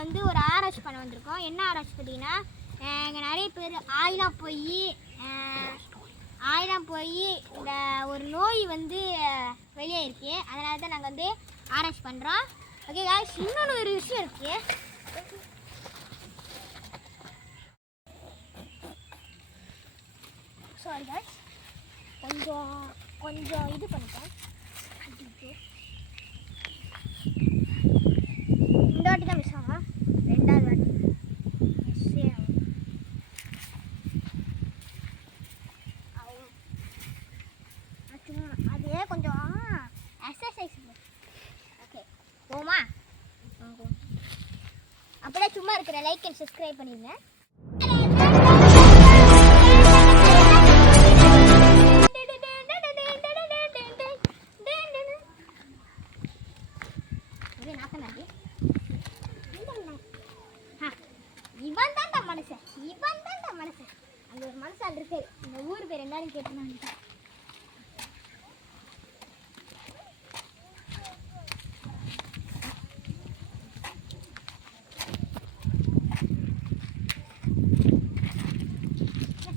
வந்து ஒரு ஆராய்ச்சி பண்ண வந்திருக்கோம். என்ன ஆராய்ச்சி பார்த்தீங்கன்னா, இங்கே நிறைய பேர் ஆயிலாம் போய் இந்த ஒரு நோய் வந்து வெளியே இருக்கு. அதனால தான் நாங்கள் வந்து ஆராய்ச்சி பண்ணுறோம். ஓகே गाइस, இன்னொன்று ஒரு விஷயம் இருக்கு. சாரி गाइस, கொஞ்சம் இது பண்ணிட்டேன். இந்த வாட்டி தான் மிஸ் ஆகும், ரெண்டாவது வாட்டி மிஸ்ஸே ஆகும். அதே கொஞ்சம் எக்ஸசைஸ். ஓகே போமா, அப்படியே சும்மா இருக்கிற லைக் அண்ட் சப்ஸ்கிரைப் பண்ணிடுங்க. இவன் தான் மனுஷன். அந்த ஒரு மனுஷன் இருக்கு. இந்த ஊர் பேர் எல்லாரும் கேட்டுனாங்க.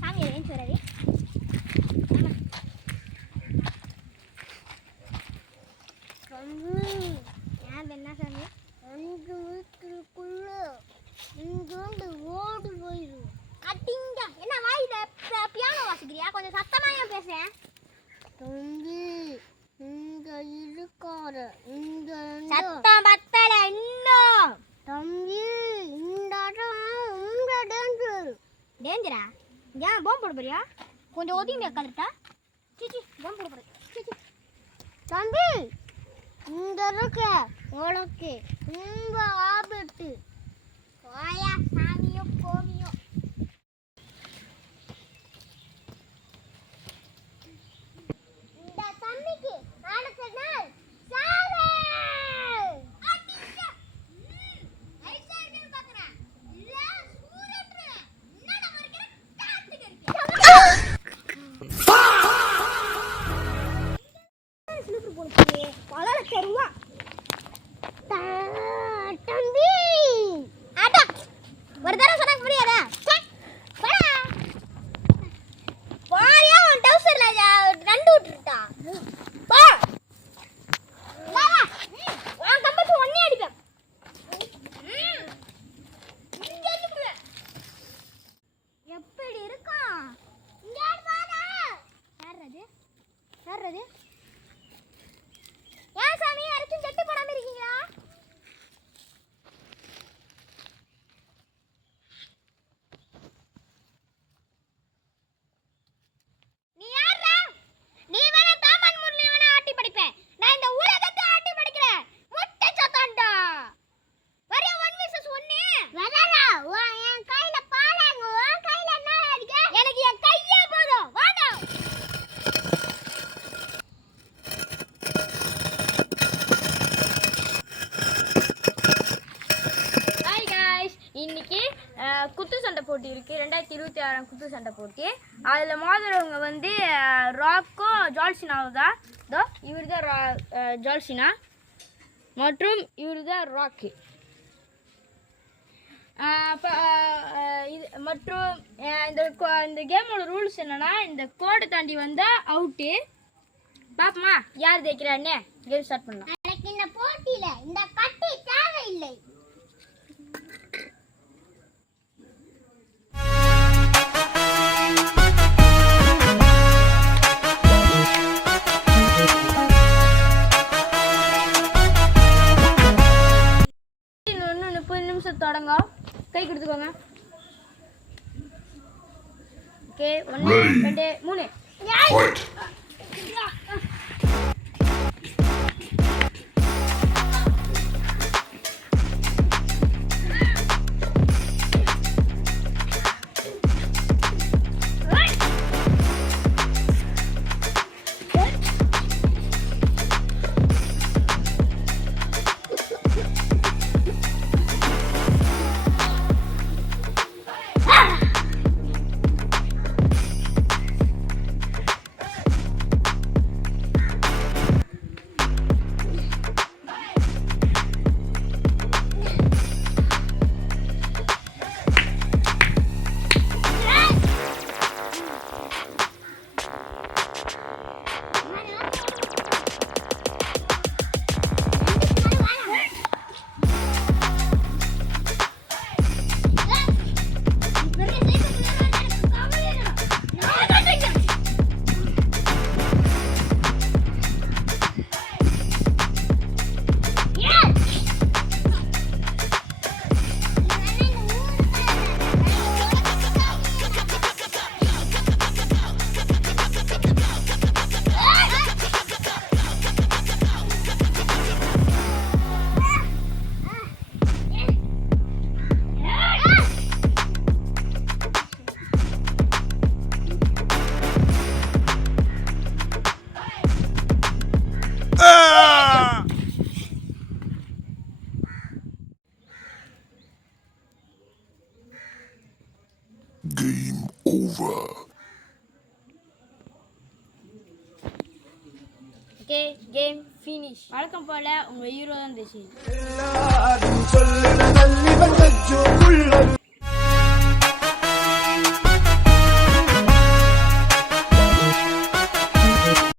சாமி ரேஞ்ச் வராது. ஏன் என்ன சாமி அஞ்சு வீட்டுக்குள்ள இங்கேருந்து ஓடு போயிடும். அட்டிங்க என்ன வாயில பியானோ வாசிக்கிறியா? கொஞ்சம் சத்தமா ஏன் பேசுறேன்? தம்பி இங்க இருக்காரு. இங்க சத்தம் பத்தல இன்னும். தம்பி இந்த இடம் உங்க டேஞ்சரா? ஏன் பாம்பு போட போறியா? கொஞ்சம் ஒதுங்கி உட்காந்துட்டா. சீச்சி பாம்பு போட போறேன். சீச்சி தம்பி இங்க இருக்க உனக்கு ரொம்ப ஆபத்து. ஓயா சாமியோ கோமியோ. இந்த தம்பிக்கு அடுத்த நாள் சாவே. ஐசா இருக்கேன்னு பாக்குறேன். இல்ல சூரட்றேன். என்னடா மறிக்கிற காத்துக்கு இருக்கு. ஸ்லிப்பர் போடுறியே பலல தருவா. தம்பி அடா ஒரு தடவை சொன்னா புரியாதா? போறியா உன் டவுசர்ல நண்டு விட்டுட்டா. போ உன் கம்பத்து ஒன்னே அடிப்பேன். எப்படி இருக்கான்? இங்க பாரு. யாரது? ஏன் சாமி யாருக்கும் செட்டு போடாம இருக்கீங்களா? இன்னைக்கு குத்து சண்டை போட்டி இருக்குது. 2026 குத்து சண்டை போட்டி. அதில் மோதுறவங்க வந்து ராக்கும் ஜால்சினாவும் தான். இதோ இவர் தான் ஜால்சினா மற்றும் இவர் தான் ராக்கு. இது மற்றும் இந்த கேமோட ரூல்ஸ் என்னன்னா, இந்த கோடை தாண்டி வந்தால் அவுட்டு. பாப்போமா யார் ஜெயிக்கிறான்னு? கேம் ஸ்டார்ட் பண்ணலாம். எனக்கு இந்த போட்டியில் இந்த கட்டி தேவையில்லை. தொடங்க, கை கொடுத்துக்கோங்க. ஓகே 1 2 3. Okay game finish. வழக்கம் போல உங்கள் ஹீரோ தான் இந்த